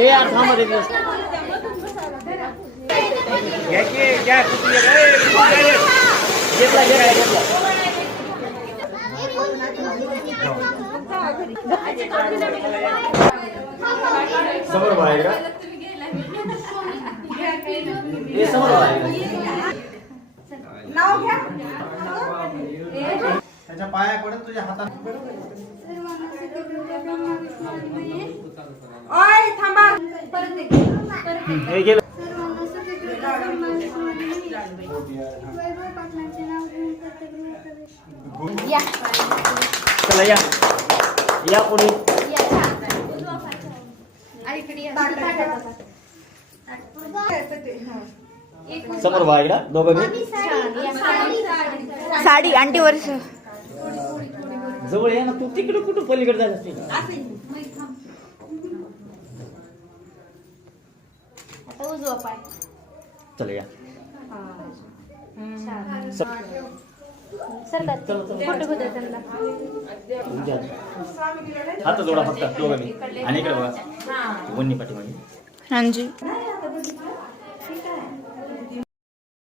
यार थांबा रे दिवस समोर बाहेर का हे समोर बाहेर नाव घ्या त्याच्या पाया पडत तुझ्या हातात ओय थांबा हे गेलं या चला या या पुढे समोर बाहेर का दोघं मी साडी आंटी वर्ष जवळ या ना तू तिकडे कुठं पलीकडे जात असते उजवा पाय चला या सर फोटो होता त्यांना हात जोडा फक्त दोघं मी आणि इकडे बघा वन्नी पाठी हां जी